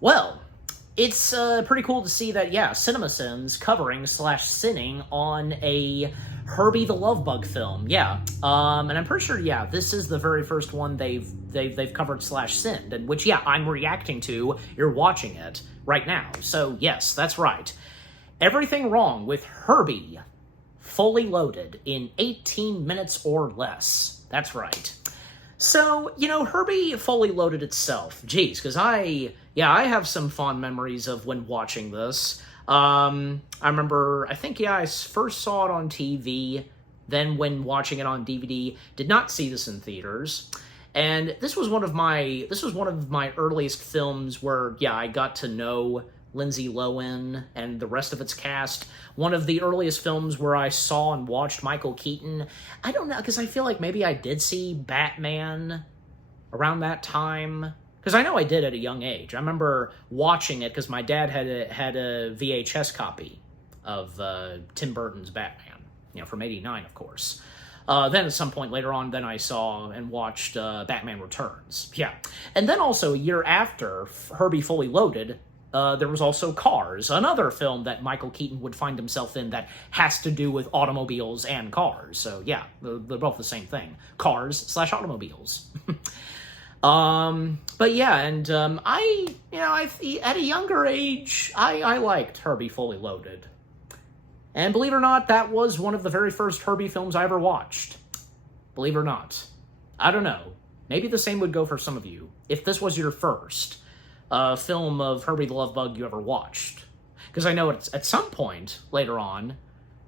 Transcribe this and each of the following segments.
Well, it's pretty cool to see that, yeah, CinemaSins covering slash sinning on a Herbie the Love Bug film. Yeah, and I'm pretty sure, yeah, this is the very first one they've covered slash sinned, and which, yeah, I'm reacting to. You're watching it right now, so yes, that's right. Everything wrong with Herbie, fully loaded in 18 minutes or less. That's right. So, Herbie Fully Loaded itself, geez, because I have some fond memories of when watching this. I remember, I first saw it on TV, then when watching it on DVD, did not see this in theaters. And this was one of my earliest films where, yeah, I got to know Lindsay Lohan and the rest of its cast. One of the earliest films where I saw and watched Michael Keaton. I don't know, because I feel like maybe I did see Batman around that time. Because I know I did at a young age. I remember watching it because my dad had a VHS copy of Tim Burton's Batman, from '89, of course. Then at some point later on, then I saw and watched Batman Returns. Yeah. And then also, a year after Herbie Fully Loaded, there was also Cars, another film that Michael Keaton would find himself in that has to do with automobiles and cars. So yeah, they're both the same thing. Cars / automobiles. But yeah, and I at a younger age, I liked Herbie Fully Loaded. And believe it or not, that was one of the very first Herbie films I ever watched. Believe it or not. I don't know. Maybe the same would go for some of you. If this was your first film of Herbie the Love Bug you ever watched. Because I know at some point later on,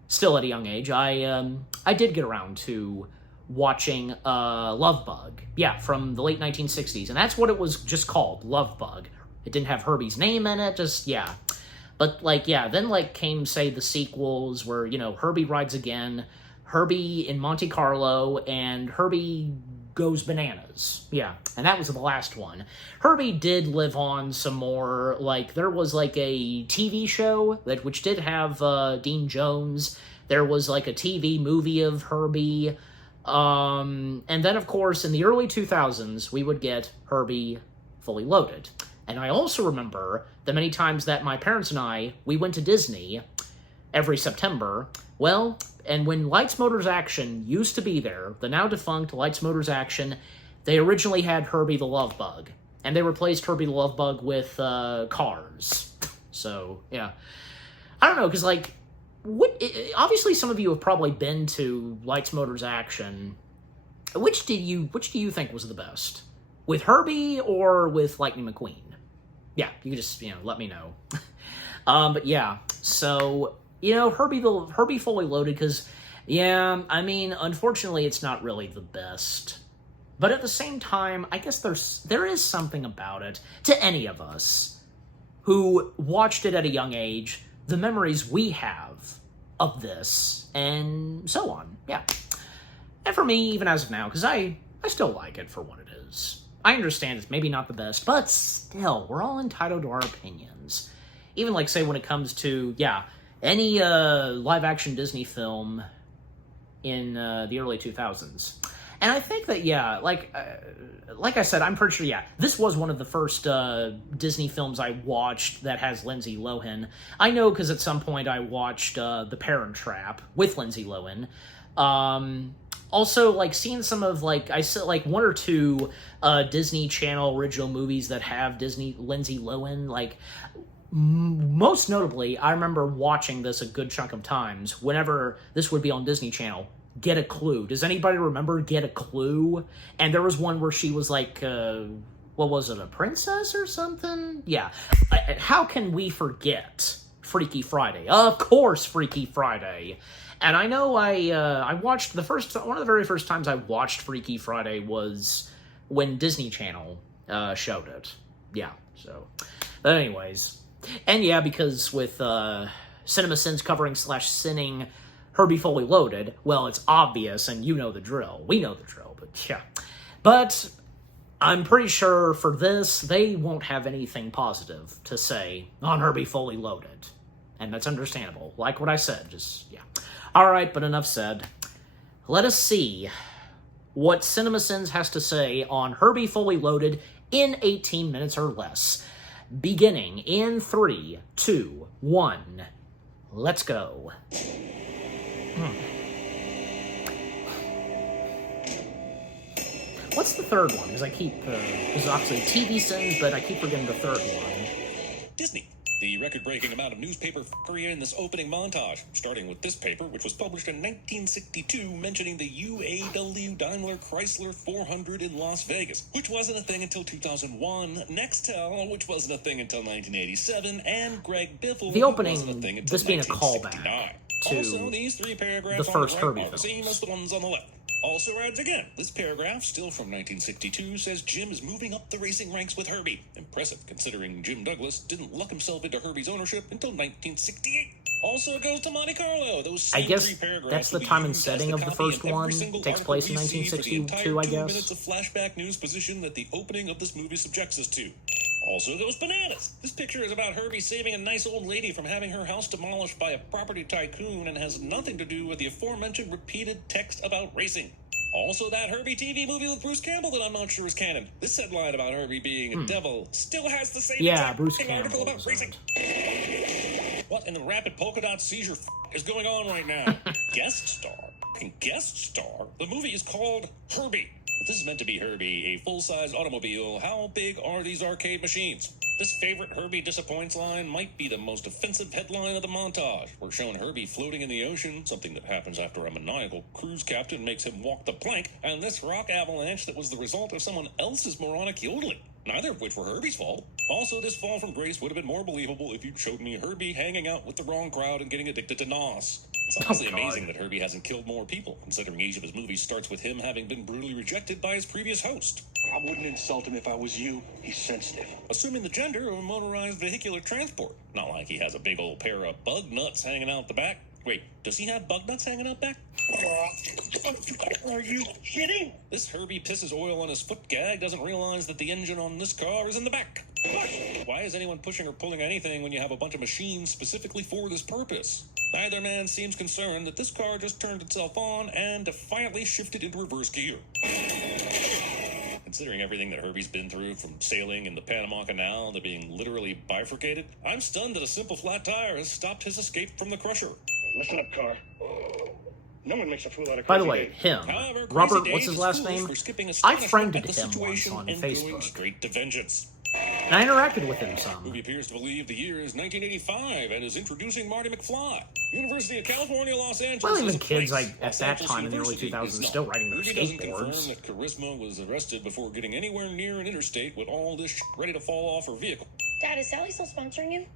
still at a young age, I did get around to watching Love Bug. Yeah, from the late 1960s. And that's what it was just called, Love Bug. It didn't have Herbie's name in it, just, yeah. But, then, came, say, the sequels where, Herbie Rides Again, Herbie in Monte Carlo, and Herbie Goes Bananas. Yeah, and that was the last one. Herbie did live on some more, there was, a TV show which did have Dean Jones. There was, a TV movie of Herbie. And then, of course, in the early 2000s, we would get Herbie Fully Loaded. And I also remember the many times that my parents and we went to Disney every September. Well, and when Lights, Motors, Action used to be there, the now defunct Lights, Motors, Action, they originally had Herbie the Love Bug. And they replaced Herbie the Love Bug with Cars. So, yeah. I don't know, because, obviously some of you have probably been to Lights, Motors, Action. Which do you think was the best? With Herbie or with Lightning McQueen? Yeah, you can just, let me know. But yeah, so, Herbie Fully Loaded, because, yeah, unfortunately it's not really the best. But at the same time, I guess there is something about it, to any of us who watched it at a young age, the memories we have of this, and so on, yeah. And for me, even as of now, because I still like it for what it is. I understand it's maybe not the best, but still, we're all entitled to our opinions. Even, say, when it comes to, yeah, any live-action Disney film in the early 2000s. And I think that, yeah, like I said, I'm pretty sure, yeah, this was one of the first Disney films I watched that has Lindsay Lohan. I know because at some point I watched The Parent Trap with Lindsay Lohan. Also, seeing some of, I said, one or two Disney Channel original movies that have Lindsay Lohan, most notably, I remember watching this a good chunk of times whenever this would be on Disney Channel. Get a Clue. Does anybody remember Get a Clue? And there was one where she was what was it, a princess or something? Yeah. How can we forget Freaky Friday? Of course, Freaky Friday. And I know I watched one of the very first times I watched Freaky Friday was when Disney Channel showed it. Yeah, so. But anyways. And yeah, because with CinemaSins covering / sinning Herbie Fully Loaded, well, it's obvious, and you know the drill. We know the drill, but yeah. But I'm pretty sure for this, they won't have anything positive to say on Herbie Fully Loaded. And that's understandable. Like what I said, just, yeah. Alright, but enough said. Let us see what CinemaSins has to say on Herbie Fully Loaded in 18 minutes or less. beginning in 3, 2, 1. Let's go. What's the third one? Because I keep, there's obviously TV Sins, but I keep forgetting the third one. Disney. The record-breaking amount of newspaper f***ery in this opening montage, starting with this paper, which was published in 1962, mentioning the UAW Daimler Chrysler 400 in Las Vegas, which wasn't a thing until 2001, Nextel, which wasn't a thing until 1987, and Greg Biffle, the opening, wasn't a thing until this being a callback to also, these three paragraphs the first on the right Herbie are the same as the ones on the left. Also adds again, this paragraph, still from 1962, says Jim is moving up the racing ranks with Herbie. Impressive, considering Jim Douglas didn't luck himself into Herbie's ownership until 1968. Also goes to Monte Carlo. Those same I guess three paragraphs that's the time and setting of the first one. Takes place in 1962, I guess. Minutes of flashback news position that the opening of this movie subjects us to. Also goes bananas. This picture is about Herbie saving a nice old lady from having her house demolished by a property tycoon and has nothing to do with the aforementioned repeated text about racing. Also that Herbie TV movie with Bruce Campbell that I'm not sure is canon. This headline about Herbie being a devil still has the same Bruce article Campbell about racing. What in the rapid polka dot seizure is going on right now? Guest star. The movie is called Herbie. If this is meant to be Herbie, a full-size automobile, how big are these arcade machines? This favorite Herbie disappoints line might be the most offensive headline of the montage. We're showing Herbie floating in the ocean, something that happens after a maniacal cruise captain makes him walk the plank, and this rock avalanche that was the result of someone else's moronic yodeling, neither of which were Herbie's fault. Also, this fall from grace would have been more believable if you showed me Herbie hanging out with the wrong crowd and getting addicted to NOS. It's honestly amazing that Herbie hasn't killed more people, considering each of his movies starts with him having been brutally rejected by his previous host. I wouldn't insult him if I was you. He's sensitive. Assuming the gender of motorized vehicular transport. Not like he has a big old pair of bug nuts hanging out the back. Wait, does he have bug nuts hanging out back? Are you kidding? This Herbie pisses oil on his foot gag doesn't realize that the engine on this car is in the back. Why is anyone pushing or pulling anything when you have a bunch of machines specifically for this purpose? Neither man seems concerned that this car just turned itself on and defiantly shifted into reverse gear. Considering everything that Herbie's been through, from sailing in the Panama Canal to being literally bifurcated, I'm stunned that a simple flat tire has stopped his escape from the crusher. Listen up, car. No one makes a fool out of By the Crazy way, Dave. him, However, Robert, Crazy what's Dave his is last foolish name? for skipping I astonishment friended at the him once situation on and going Facebook. straight to vengeance. And I interacted with him some. Movie appears to believe the year is 1985 and is introducing Marty McFly. University of California, Los Angeles. Well, even is a kids place. at Los that Angeles time in the early University 2000s is not. still riding their Herbie doesn't confirm skateboards. that Charisma was arrested before getting anywhere near an interstate with all this ready to fall off her vehicle. Dad, is Sally still sponsoring you?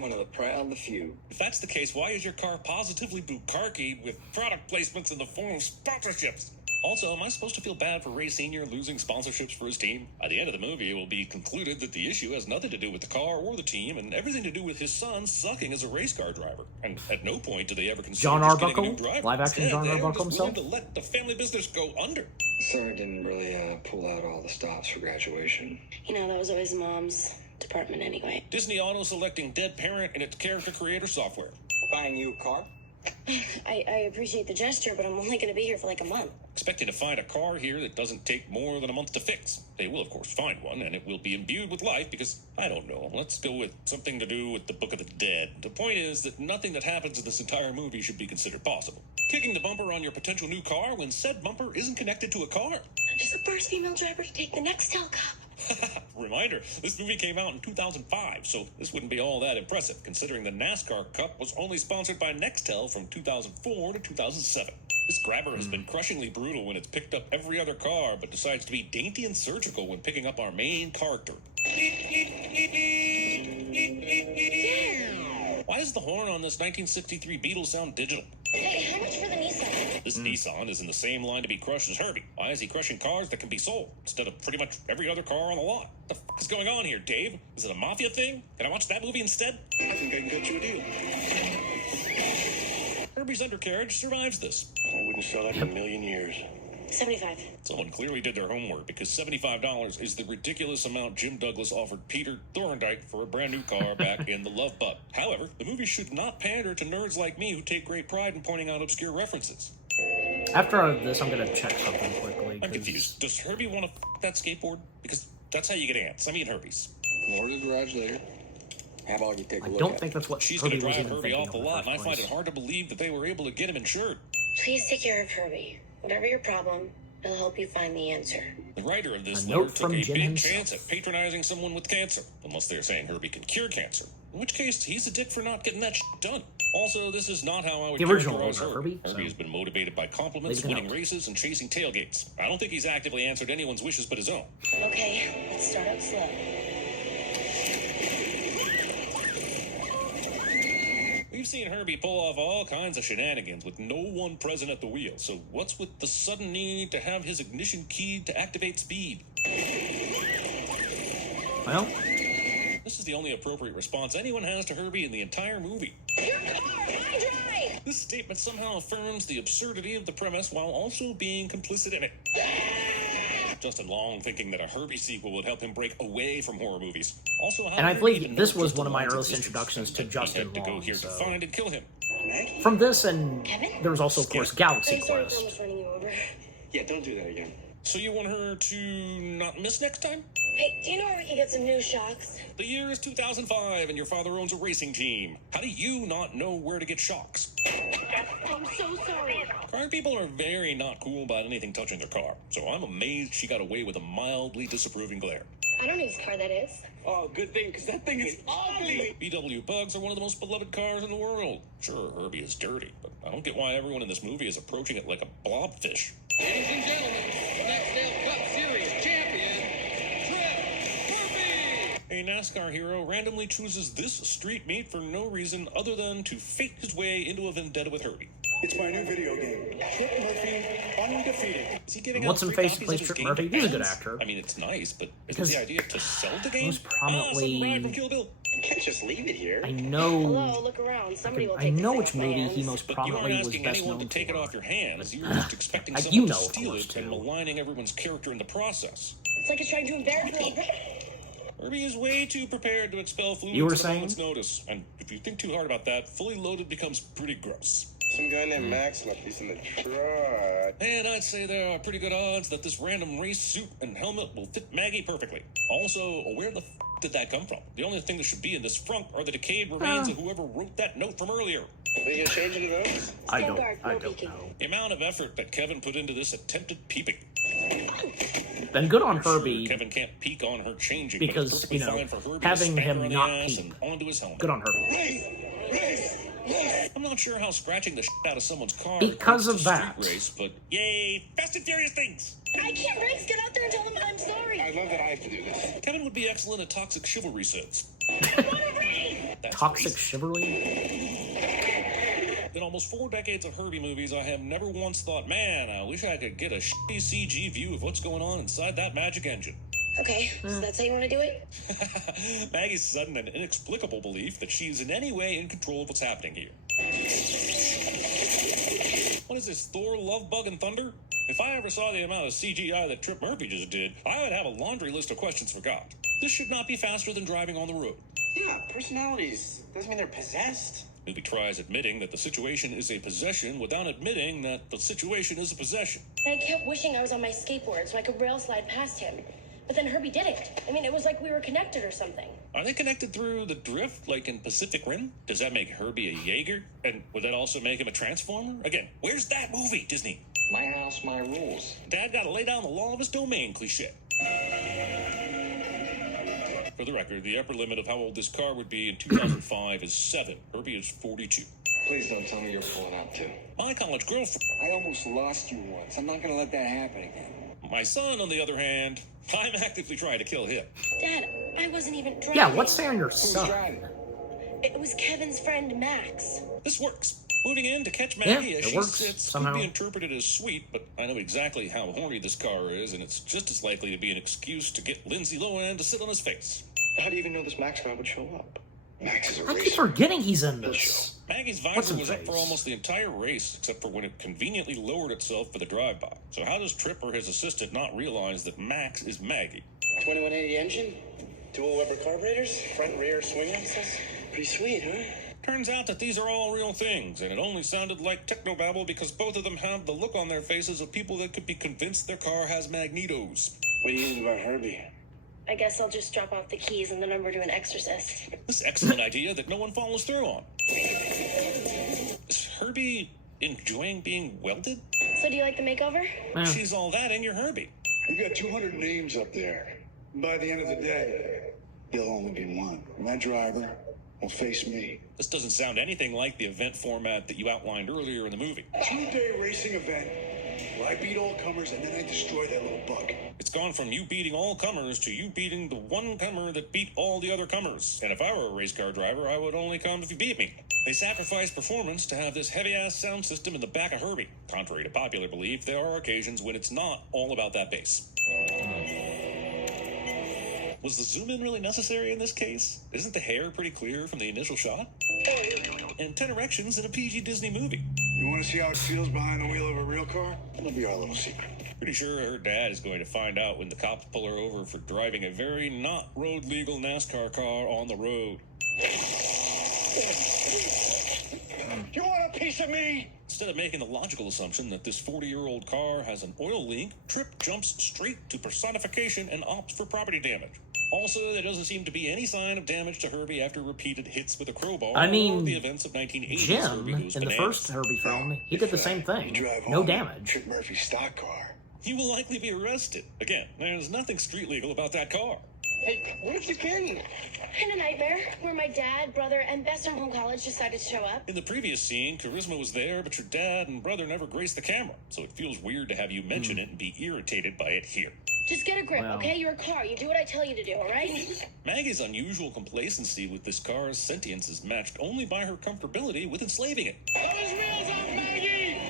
One of the proud of the few. If that's the case, why is your car positively bukkake with product placements in the form of sponsorships? Also, am I supposed to feel bad for Ray Sr. losing sponsorships for his team? By the end of the movie, it will be concluded that the issue has nothing to do with the car or the team, and everything to do with his son sucking as a race car driver. And at no point do they ever consider John just getting a new Arbuckle? driver. Live action Instead, John they are Arbuckle just willing himself? to let the family business go under. Sir didn't really pull out all the stops for graduation. You know, that was always Mom's department anyway. Disney auto-selecting dead parent in its character creator software. Buying you a car? I appreciate the gesture, but I'm only going to be here for like a month. Expecting to find a car here that doesn't take more than a month to fix. They will, of course, find one, and it will be imbued with life because, I don't know, let's go with something to do with the Book of the Dead. The point is that nothing that happens in this entire movie should be considered possible. Kicking the bumper on your potential new car when said bumper isn't connected to a car. She's the first female driver to take the Nextel Cup. Reminder, this movie came out in 2005, so this wouldn't be all that impressive, considering the NASCAR Cup was only sponsored by Nextel from 2004 to 2007. This grabber has been crushingly brutal when it's picked up every other car, but decides to be dainty and surgical when picking up our main character. Why does the horn on this 1963 Beetle sound digital? Hey, how much for the Nissan? This Nissan is in the same line to be crushed as Herbie. Why is he crushing cars that can be sold instead of pretty much every other car on the lot? What the f*** is going on here, Dave? Is it a mafia thing? Can I watch that movie instead? I think I can get you a deal. Herbie's undercarriage survives this. I wouldn't sell that in a million years. 75. Someone clearly did their homework because $75 is the ridiculous amount Jim Douglas offered Peter Thorndike for a brand new car back in The Love Bug. However, the movie should not pander to nerds like me who take great pride in pointing out obscure references. After this, I'm gonna check something quickly. I'm confused. Does Herbie want to that skateboard? Because that's how you get ants. I mean Herbies. More to the garage later. How about you take a I look don't at think that's what She's Herbie going to was drive even Herbie thinking off the of in the lot, and I first find it place. hard to believe that they were able to get him insured. Please take care of Herbie. Whatever your problem, he'll help you find the answer. The writer of this A letter note took from a Jim big himself. chance at patronizing someone with cancer, unless they're saying Herbie can cure cancer, in which case he's a dick for not getting that shit done. Also, this is not how I would The original characterize owner, Herbie. Herbie, Herbie has been motivated by compliments, leave it winning out. races, and chasing tailgates. I don't think he's actively answered anyone's wishes but his own. Okay, let's start out slow. We've seen Herbie pull off all kinds of shenanigans with no one present at the wheel, so what's with the sudden need to have his ignition keyed to activate speed? Well, This is the only appropriate response anyone has to Herbie in the entire movie. Your car, I drive! This statement somehow affirms the absurdity of the premise while also being complicit in it. Justin Long thinking that a Herbie sequel would help him break away from horror movies. Also, how And I did believe Herbie even this know was Justin one of my Long's earliest existence introductions and to that he Justin had to go Long, here to so- find and kill him. from this and Kevin? there was also, of course, Galaxy I'm sorry for Quest. almost running you over. Yeah, don't do that again. So you want her to not miss next time? Hey, do you know where we can get some new shocks? The year is 2005 and your father owns a racing team. How do you not know where to get shocks? I'm so sorry. Car people are very not cool about anything touching their car, so I'm amazed she got away with a mildly disapproving glare. I don't know whose car that is. Oh, good thing, because that thing is ugly. VW Bugs are one of the most beloved cars in the world. Sure, Herbie is dirty, but I don't get why everyone in this movie is approaching it like a blobfish. Ladies and gentlemen, the Nextdale Cup Series champion, Trip Herbie. A NASCAR hero randomly chooses this street meet for no reason other than to fake his way into a vendetta with Herbie. It's my new video game, Trip Murphy Undefeated. Is he giving What's out in free face copies plays of his Trip game Murphy? to He's a good fans? actor. I mean, it's nice, but Because isn't the idea to sell the game? most Some prominently- ride from Kill Bill. You can't just leave it here. I know, Hello, look around. Somebody will I take know this which off my movie hands. he most But you aren't prominently was asking best anyone to known take it for. off your hands. You were just expecting You someone know to of steal course, it and too. maligning everyone's character in the process. It's like it's trying to embarrass me. Herbie is way too prepared to expel fluids You were at a saying? moment's notice, and if you think too hard about that, fully loaded becomes pretty gross. Some guy named Max left these in the truck. And I'd say there are pretty good odds that this random race suit and helmet will fit Maggie perfectly. Also, where the did that come from? The only thing that should be in this front are the decayed remains of whoever wrote that note from earlier. Are you gonna change into those? I Stand don't, guard, I no don't peeking. know. The amount of effort that Kevin put into this attempted peeping. Been good on Sure, Herbie. Kevin can't peek on her changing, Because, but it's perfectly you know, fine for Herbie having to spank him her on the not ass peek. and onto his helmet. Good on Herbie. I'm not sure how scratching the shit out of someone's car Because equates of to that. street race, but yay, Fast and Furious things. I can't race. Get out there and tell them I'm sorry. I love that I have to do this. Kevin would be excellent at toxic chivalry sets. That's Toxic racist. chivalry? In almost 4 decades of Herbie movies, I have never once thought, man, I wish I could get a shitty CG view of what's going on inside that magic engine. Okay, so that's how you want to do it? Maggie's sudden and inexplicable belief that she's in any way in control of what's happening here. What is this, Thor, Love Bug, and Thunder? If I ever saw the amount of CGI that Trip Murphy just did, I would have a laundry list of questions for God. This should not be faster than driving on the road. Yeah, personalities. Doesn't mean they're possessed. Movie tries admitting that the situation is a possession without admitting that the situation is a possession. And I kept wishing I was on my skateboard so I could rail slide past him. But then Herbie didn't. I mean, it was like we were connected or something. Are they connected through the drift, like in Pacific Rim? Does that make Herbie a Jaeger? And would that also make him a Transformer? Again, where's that movie, Disney? My house, my rules. Dad gotta lay down the law of his domain cliche. For the record, the upper limit of how old this car would be in 2005 is 7. Herbie is 42. Please don't tell me you're pulling out too. My college girlfriend. I almost lost you once. I'm not gonna let that happen again. My son, on the other hand, I'm actively trying to kill him. Dad, I wasn't even driving. Yeah, what's say on your Who's son? driving? It was Kevin's friend, Max. This works. Moving in to catch Maggie Yeah, as it she works sits somehow. could be interpreted as sweet, but I know exactly how horny this car is, and it's just as likely to be an excuse to get Lindsay Lohan to sit on his face. How do you even know this Max guy would show up? Max is a I keep racer. forgetting he's in this. Maggie's What's visor in was up for face? almost the entire race, except for when it conveniently lowered itself for the drive-by. So how does Trip or his assistant not realize that Max is Maggie? 2180 engine, dual Weber carburetors, front and rear swing axles. Pretty sweet, huh? Turns out that these are all real things, and it only sounded like technobabble because both of them have the look on their faces of people that could be convinced their car has magnetos. What do you think about Herbie? I guess I'll just drop off the keys and the number to an exorcist. This excellent idea that no one follows through on. Is Herbie enjoying being welded? So do you like the makeover? Yeah. She's all that and you're Herbie. You got 200 names up there. By the end of the day, there'll only be one. And that driver will face me. This doesn't sound anything like the event format that you outlined earlier in the movie. 2-day racing event where I beat all comers and then I destroy that little bug. It's gone from you beating all comers to you beating the one comer that beat all the other comers. And if I were a race car driver, I would only come if you beat me. They sacrificed performance to have this heavy-ass sound system in the back of Herbie. Contrary to popular belief, there are occasions when it's not all about that bass. Was the zoom-in really necessary in this case? Isn't the hair pretty clear from the initial shot? And 10 erections in a PG Disney movie. You want to see how it feels behind the wheel of a real car? That'll be our little secret. Pretty sure her dad is going to find out when the cops pull her over for driving a very not road-legal NASCAR car on the road. You want a piece of me? Instead of making the logical assumption that this 40-year-old car has an oil leak, Tripp jumps straight to personification and opts for property damage. Also, there doesn't seem to be any sign of damage to Herbie after repeated hits with a crowbar. I mean, or the events of 1980s Jim, Herbie goes in the bananas. first Herbie film, he did the same You thing. drive No on damage. Tripp Murphy's stock car. You will likely be arrested. Again, there's nothing street legal about that car. Hey, where'd you been? In a nightmare where my dad, brother, and best friend from college decided to show up. In the previous scene, Charisma was there, but your dad and brother never graced the camera, so it feels weird to have you mention it and be irritated by it here. Just get a grip, Wow. okay? You're a car. You do what I tell you to do, all right? Maggie's unusual complacency with this car's sentience is matched only by her comfortability with enslaving it. Those wheels off, Maggie!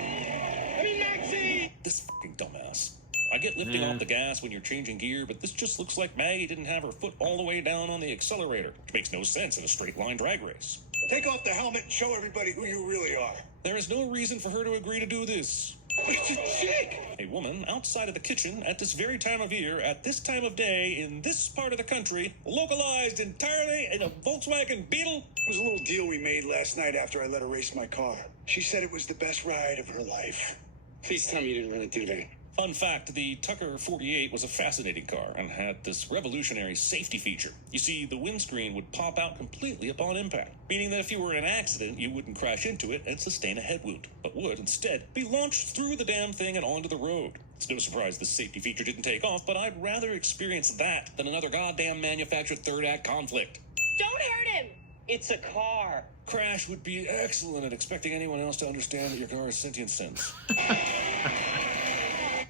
I mean, Maxie! This fucking dumbass. I get lifting off the gas when you're changing gear, but this just looks like Maggie didn't have her foot all the way down on the accelerator, which makes no sense in a straight line drag race. Take off the helmet and show everybody who you really are. There is no reason for her to agree to do this. It's a chick! A woman outside of the kitchen at this very time of year, at this time of day, in this part of the country, localized entirely in a Volkswagen Beetle. It was a little deal we made last night after I let her race my car. She said it was the best ride of her life. Please tell me you didn't really do that. Fun fact, the Tucker 48 was a fascinating car and had this revolutionary safety feature. You see, the windscreen would pop out completely upon impact, meaning that if you were in an accident, you wouldn't crash into it and sustain a head wound, but would instead be launched through the damn thing and onto the road. It's no surprise this safety feature didn't take off, but I'd rather experience that than another goddamn manufactured third-act conflict. Don't hurt him! It's a car. Crash would be excellent at expecting anyone else to understand that your car has sentient sense.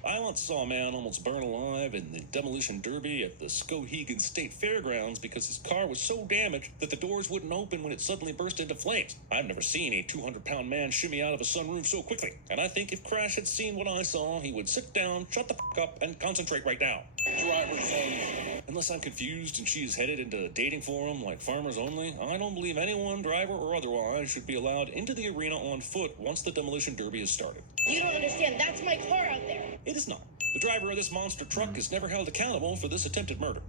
I once saw a man almost burn alive in the demolition derby at the Skowhegan State Fairgrounds because his car was so damaged that the doors wouldn't open when it suddenly burst into flames. I've never seen a 200-pound man shimmy out of a sunroof so quickly, and I think if Crash had seen what I saw, he would sit down, shut the f*** up, and concentrate right now. Driver's only. Unless I'm confused and she's headed into a dating forum like Farmers Only, I don't believe anyone, driver or otherwise, should be allowed into the arena on foot once the demolition derby is started. You don't understand. That's my car out there. It is not. The driver of this monster truck is never held accountable for this attempted murder.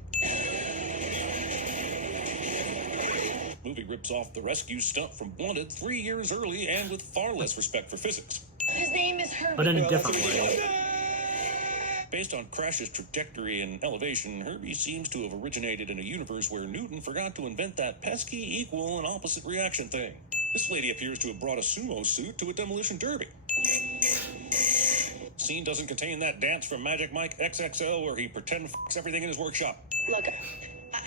Movie rips off the rescue stunt from Wanted 3 years early and with far less respect for physics. His name is Herbie. But in a different way. Based on Crash's trajectory and elevation, Herbie seems to have originated in a universe where Newton forgot to invent that pesky equal and opposite reaction thing. This lady appears to have brought a sumo suit to a demolition derby. Scene doesn't contain that dance from Magic Mike XXL where he pretend f***s everything in his workshop. Look,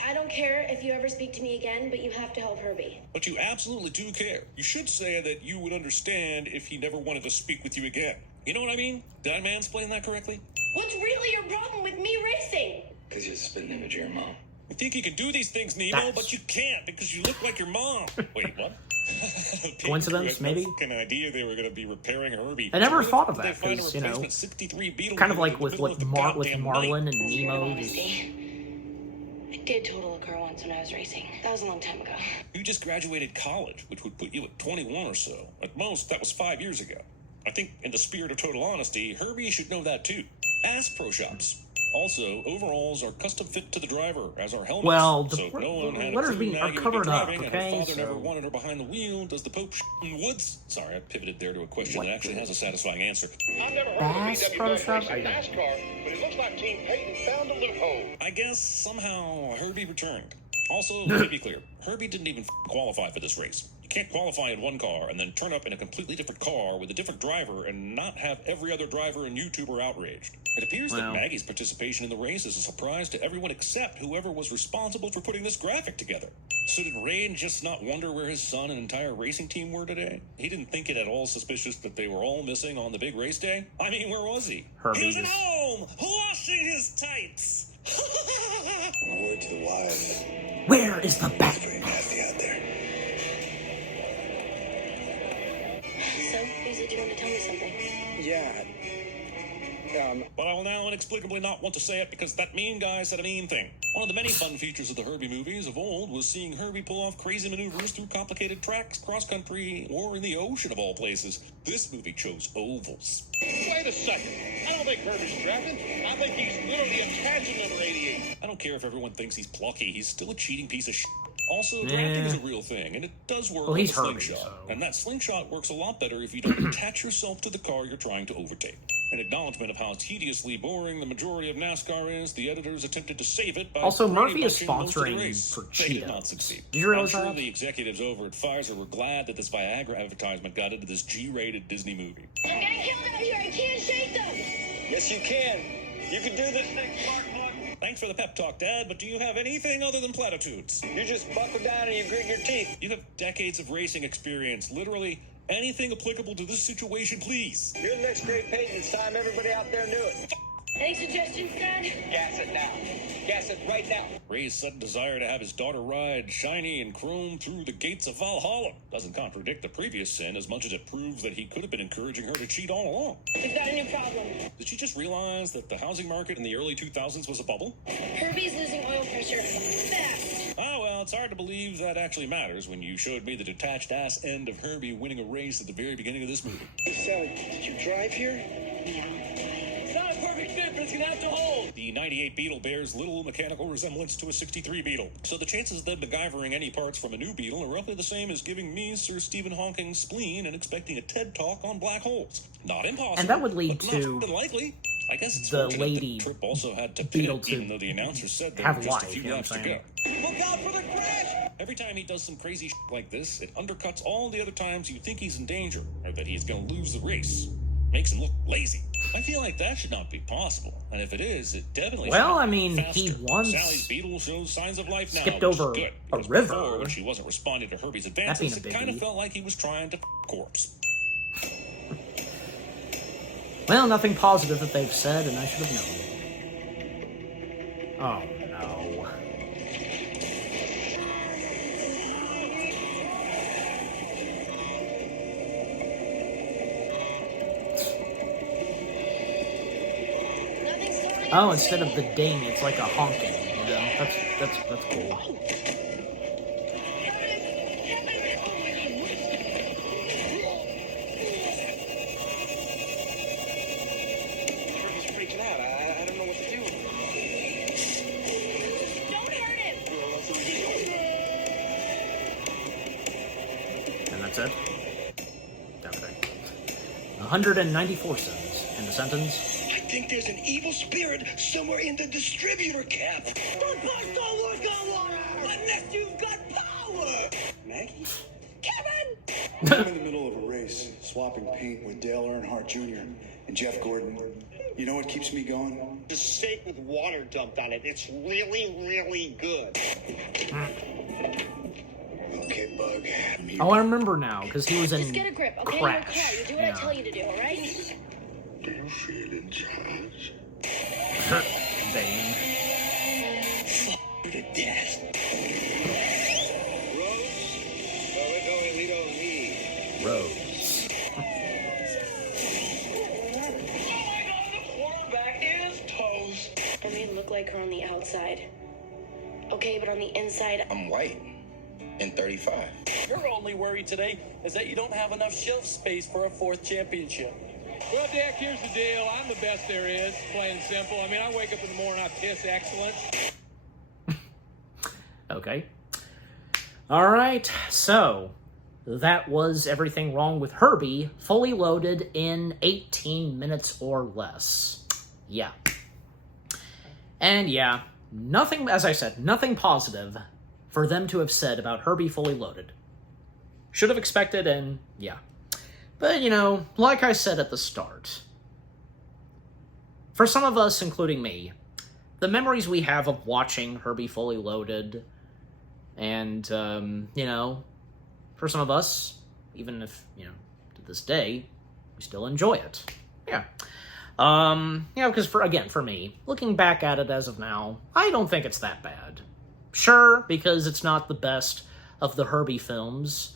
I don't care if you ever speak to me again, but you have to help Herbie. But you absolutely do care. You should say that you would understand if he never wanted to speak with you again. You know what I mean? Did I mansplain that correctly? What's really your problem with me racing? Because you're the spitting image of your mom. You think you can do these things, Nemo, but you can't because you look like your mom. Wait, what? Coincidence, maybe? An idea they were going to be repairing Herbie. I never thought of They that find a because, you know, replacement 63 Beetle kind of unit like in the with middle what of the with goddamn Marlon night. and Nemo. Just, I did total a car once when I was racing. That was a long time ago. You just graduated college, which would put you at 21 or so. At most, that was 5 years ago. I think, in the spirit of total honesty, Herbie should know that too. Ask pro shops. Also, overalls are custom fit to the driver, as are helmets. Well, so if no one had a letters clue being are Maggie would be covered up, driving, okay? and her father never So wanted her behind the wheel, does the Pope in the woods? Sorry, I pivoted there to a question that actually has a satisfying answer. I've never heard Bass of a Pro VW Shop? racing NASCAR, but it looks like Team Peyton found a loophole. I guess somehow Herbie returned. Also, let me be clear, Herbie didn't even qualify for this race. You can't qualify in one car and then turn up in a completely different car with a different driver and not have every other driver and YouTuber outraged. It appears that Maggie's participation in the race is a surprise to everyone except whoever was responsible for putting this graphic together. So did Rain just not wonder where his son and entire racing team were today? He didn't think it at all suspicious that they were all missing on the big race day? I mean, where was he? Herbie He was at just- home, washing his tights. Word to the wise. where is the bat? Very nasty out there. So, you said you wanted to tell me something. Yeah. But I will now inexplicably not want to say it because that mean guy said a mean thing. One of the many fun features of the Herbie movies of old was seeing Herbie pull off crazy maneuvers through complicated tracks, cross-country, or in the ocean of all places. This movie chose ovals. Wait a second. I don't think Herbie's drafting. I think he's literally attaching them radiating. I don't care if everyone thinks he's plucky, he's still a cheating piece of shit. Also, drafting is a real thing, and it does work Well, with a he's Herbie, slingshot. so- And that slingshot works a lot better if you don't attach yourself to the car you're trying to overtake. In acknowledgement of how tediously boring the majority of NASCAR is, the editors attempted to save it by Also, Murphy is bunching most of the sponsoring race. for They did not Cheetos. succeed. Did you realize I'm sure that? the executives over at Pfizer were glad that this Viagra advertisement got into this G-rated Disney movie. I'm getting killed out here. I can't shake them. Yes, you can. You can do this thing, smart boy. Thanks for the pep talk, Dad, but do you have anything other than platitudes? You just buckle down and you grit your teeth. You have decades of racing experience. Literally anything applicable to this situation, please. You're the next great Peyton. It's time everybody out there knew it. Any suggestions, Dad? Gas it now. Gas it right now. Ray's sudden desire to have his daughter ride shiny and chrome through the gates of Valhalla doesn't contradict the previous sin as much as it proves that he could have been encouraging her to cheat all along. We've got a new problem. Did she just realize that the housing market in the early 2000s was a bubble? Herbie's losing oil pressure fast. Oh, well, it's hard to believe that actually matters when you showed me the detached ass end of Herbie winning a race at the very beginning of this movie. So, did you drive here? It's not a perfect fit, but it's gonna have to hold. The 98 Beetle bears little mechanical resemblance to a 63 Beetle, so the chances of them MacGyvering any parts from a new Beetle are roughly the same as giving me Sir Stephen Hawking's spleen and expecting a TED Talk on black holes. Not impossible, And that would lead but to not unlikely. I guess it's the fortunate lady that Trip also had to Beetle pit, to even though the announcer said there have were just life, a few you know laps what to I'm go. Look out for the crash! Every time he does some crazy like this, it undercuts all the other times you think he's in danger or that he's going to lose the race. Makes him look lazy. I feel like that should not be possible, and if it is, it definitely Well, should I be mean, faster. he once Sally's Beetle shows signs of life now, skipped which is over good, a because river. Before, when she wasn't responding to Herbie's being advances, a it kind of biggie. felt like he was trying to corpse. Well, nothing positive that they've said, and I should have known. Oh, no. Nothing's starting. Oh, instead of the ding, it's like a honking, you know? That's cool. He's freaking out. I don't know what to do. Don't hurt him. And that's it? Okay. 194 cents. And the sentence? I think there's an evil spirit somewhere in the distributor cap. Those parts don't work on water unless you've got power. Maggie? Kevin! I'm in the middle of a race, swapping paint with Dale Earnhardt Jr. and Jeff Gordon. You know what keeps me going? The steak with water dumped on it. It's really, really good. Okay, Bug. I'm here. Oh, I remember now, because he was in Just get a grip, okay? Crash. You're a car. You do what I tell you to do, all right? Do you feel in charge? Bane. To death. Rose? Well, we're going, we don't need. Rose. Quarterback is toast. I may look like her on the outside. Okay, but on the inside, I'm white and 35. Your only worry today is that you don't have enough shelf space for a fourth championship. Well, Dick, here's the deal. I'm the best there is, plain and simple. I mean, I wake up in the morning, I piss excellence. Okay. All right, so that was everything wrong with Herbie, fully loaded in 18 minutes or less. Yeah. And yeah, nothing, as I said, nothing positive for them to have said about Herbie Fully Loaded. Should have expected, and yeah. But, you know, like I said at the start, for some of us, including me, the memories we have of watching Herbie Fully Loaded, and, you know, for some of us, even if, you know, to this day, we still enjoy it. Yeah. Yeah, because for me, looking back at it as of now, I don't think it's that bad. Sure, because it's not the best of the Herbie films,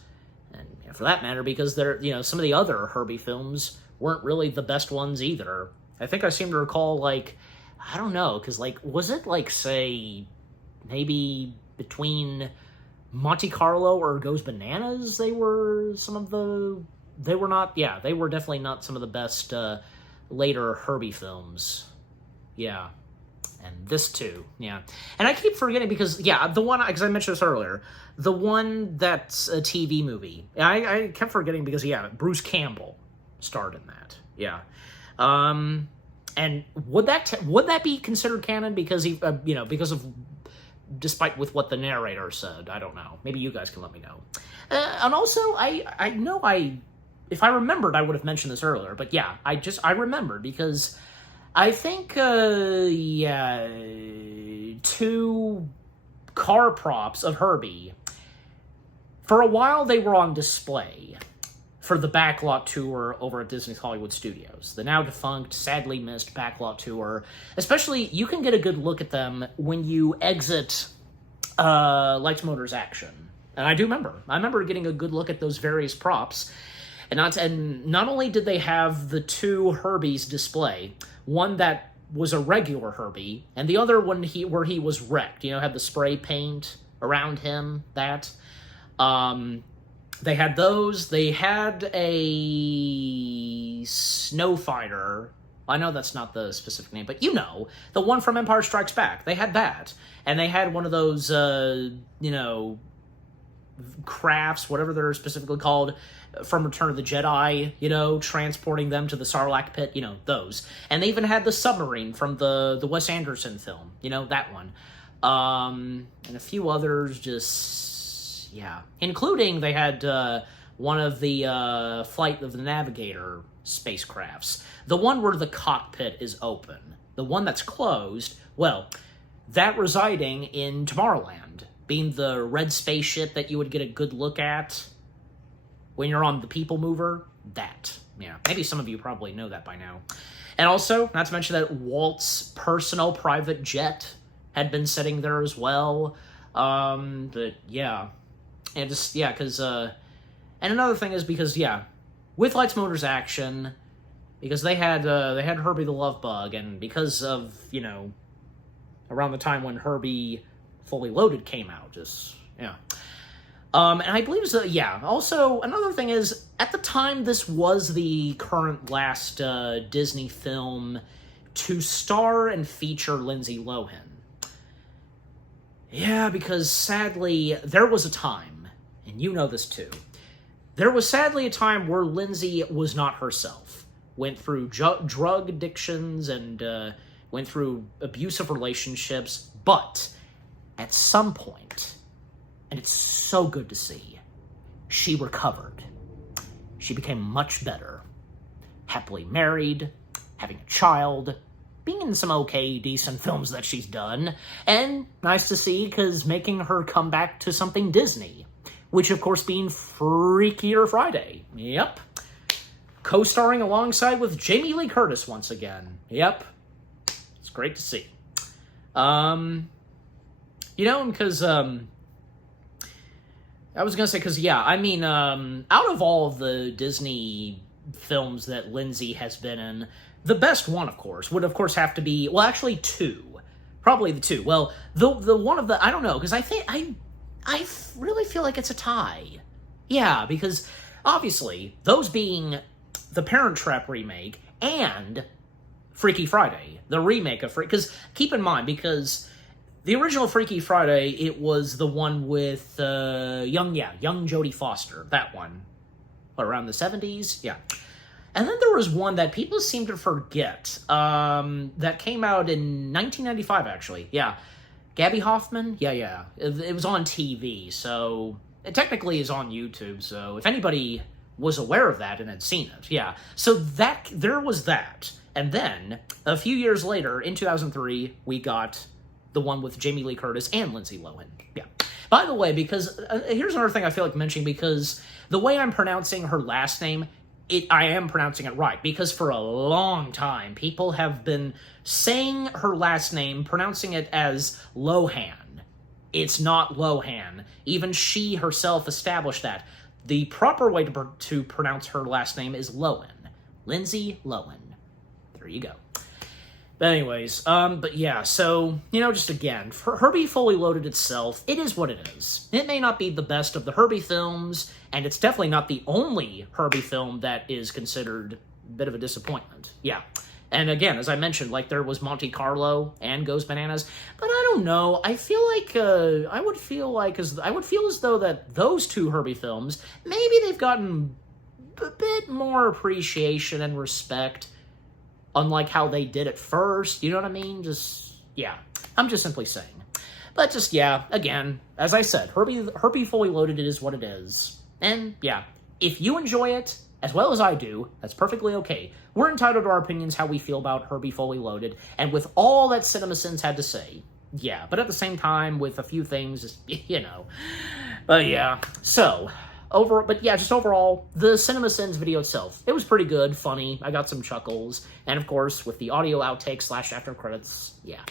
and you know, for that matter, because they're, you know, some of the other Herbie films weren't really the best ones either. I think I seem to recall, like, I don't know, because, like, was it, like, say, maybe between Monte Carlo or Goes Bananas, they were definitely not some of the best, later Herbie films. Yeah. And this too, yeah. And I keep forgetting because, yeah, the one, because I mentioned this earlier, the one that's a TV movie. I kept forgetting because, yeah, Bruce Campbell starred in that. Yeah. And would that be considered canon because he, you know, because of, despite with what the narrator said? I don't know. Maybe you guys can let me know. And also, I know if I remembered, I would have mentioned this earlier, but yeah, I remembered because I think, yeah, 2 car props of Herbie, for a while they were on display for the Backlot Tour over at Disney's Hollywood Studios. The now defunct, sadly missed Backlot Tour. Especially, you can get a good look at them when you exit Lights, Motors, Action. And I remember getting a good look at those various props. And not only did they have the 2 Herbies display, one that was a regular Herbie, and the other one where he was wrecked, you know, had the spray paint around him, that. They had those. They had a Snow Fighter. I know that's not the specific name, but you know, the one from Empire Strikes Back. They had that. And they had one of those, you know, crafts, whatever they're specifically called, from Return of the Jedi, you know, transporting them to the Sarlacc pit, you know, those. And they even had the submarine from the Wes Anderson film, you know, that one. And a few others, just, yeah. Including, they had one of the Flight of the Navigator spacecrafts. The one where the cockpit is open. The one that's closed, well, that residing in Tomorrowland, being the red spaceship that you would get a good look at when you're on the People Mover, that. Yeah, maybe some of you probably know that by now. And also, not to mention that Walt's personal private jet had been sitting there as well. But, yeah. And just, yeah, because, and another thing is because, yeah, with Lights, Motors, Action, because they had Herbie the Love Bug, and because of, you know, around the time when Herbie Fully Loaded came out, just, yeah. And I believe, yeah, also, another thing is, at the time, this was the current last Disney film to star and feature Lindsay Lohan. Yeah, because sadly, there was a time, and you know this too, there was sadly a time where Lindsay was not herself. Went through drug addictions and went through abusive relationships, but at some point, and it's so good to see, she recovered. She became much better. Happily married, having a child, being in some okay, decent films that she's done, and nice to see, because making her come back to something Disney, which of course being Freakier Friday. Yep. Co-starring alongside with Jamie Lee Curtis once again. Yep. It's great to see. You know, because, I was gonna say, because, yeah, I mean, out of all of the Disney films that Lindsay has been in, the best one, of course, would, of course, have to be, well, actually, 2. Probably the 2. Well, the one of the, I don't know, because I really feel like it's a tie. Yeah, because, obviously, those being the Parent Trap remake and Freaky Friday, the remake of because keep in mind, because the original Freaky Friday, it was the one with young Jodie Foster, that one. Around the 70s? Yeah. And then there was one that people seem to forget, that came out in 1995, actually. Yeah. Gabby Hoffman? Yeah. It was on TV, so it technically is on YouTube, so if anybody was aware of that and had seen it, yeah. So there was that. And then, a few years later, in 2003, we got the one with Jamie Lee Curtis and Lindsay Lohan. Yeah. By the way, because here's another thing I feel like mentioning, because the way I'm pronouncing her last name, I am pronouncing it right, because for a long time, people have been saying her last name, pronouncing it as Lohan. It's not Lohan. Even she herself established that. The proper way to pronounce her last name is Lohan. Lindsay Lohan. There you go. But anyways, but yeah, so, just again, for Herbie Fully Loaded itself, it is what it is. It may not be the best of the Herbie films, and it's definitely not the only Herbie film that is considered a bit of a disappointment. Yeah. And again, as I mentioned, like, there was Monte Carlo and Goes Bananas, but I don't know, I feel like, I would feel as though that those two Herbie films, maybe they've gotten a bit more appreciation and respect, unlike how they did at first, you know what I mean? I'm just simply saying. But just, yeah, again, as I said, Herbie Fully Loaded, it is what it is. And, yeah, if you enjoy it, as well as I do, that's perfectly okay. We're entitled to our opinions, how we feel about Herbie Fully Loaded, and with all that CinemaSins had to say, yeah, but at the same time, with a few things, But yeah, so, just overall, the CinemaSins video itself, it was pretty good, funny, I got some chuckles, and of course, with the audio outtakes / after credits, yeah.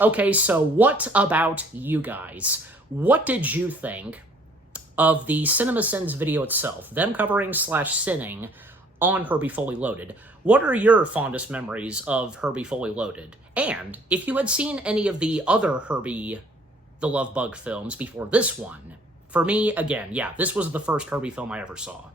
Okay, so what about you guys? What did you think of the CinemaSins video itself, them covering / sinning on Herbie Fully Loaded? What are your fondest memories of Herbie Fully Loaded? And if you had seen any of the other Herbie the Love Bug films before this one, for me, again, yeah, this was the first Herbie film I ever saw.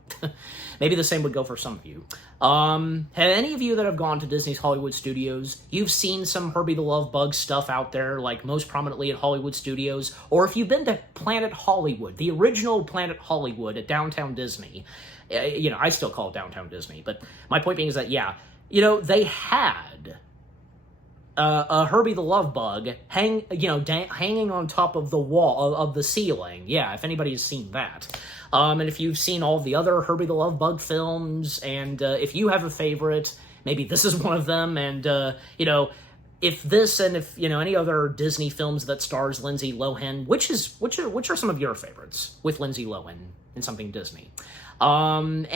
Maybe the same would go for some of you. Have any of you that have gone to Disney's Hollywood Studios, you've seen some Herbie the Love Bug stuff out there, like most prominently at Hollywood Studios, or if you've been to Planet Hollywood, the original Planet Hollywood at Downtown Disney, I still call it Downtown Disney, but my point being is that, yeah, they had a Herbie the Love Bug hanging on top of the wall of the ceiling. Yeah, if anybody's seen that. And if you've seen all the other Herbie the Love Bug films, and if you have a favorite, maybe this is one of them, and if this and if any other Disney films that stars Lindsay Lohan, which are some of your favorites with Lindsay Lohan in something Disney, and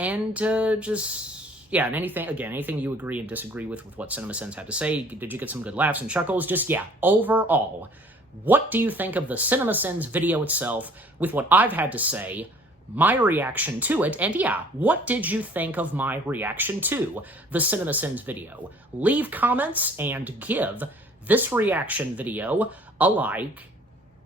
anything you agree and disagree with what CinemaSins had to say. Did you get some good laughs and chuckles? Overall, what do you think of the CinemaSins video itself with what I've had to say, my reaction to it, and what did you think of my reaction to the CinemaSins video? Leave comments and give this reaction video a like,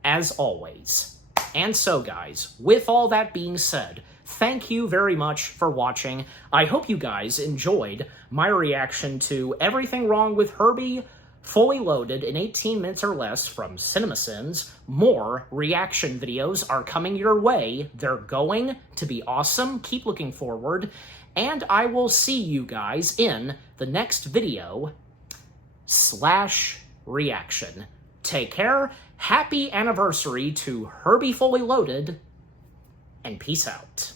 as always. And so, guys, with all that being said, thank you very much for watching. I hope you guys enjoyed my reaction to Everything Wrong with Herbie Fully Loaded in 18 minutes or less from CinemaSins. More reaction videos are coming your way. They're going to be awesome. Keep looking forward. And I will see you guys in the next video / reaction. Take care. Happy anniversary to Herbie Fully Loaded. And peace out.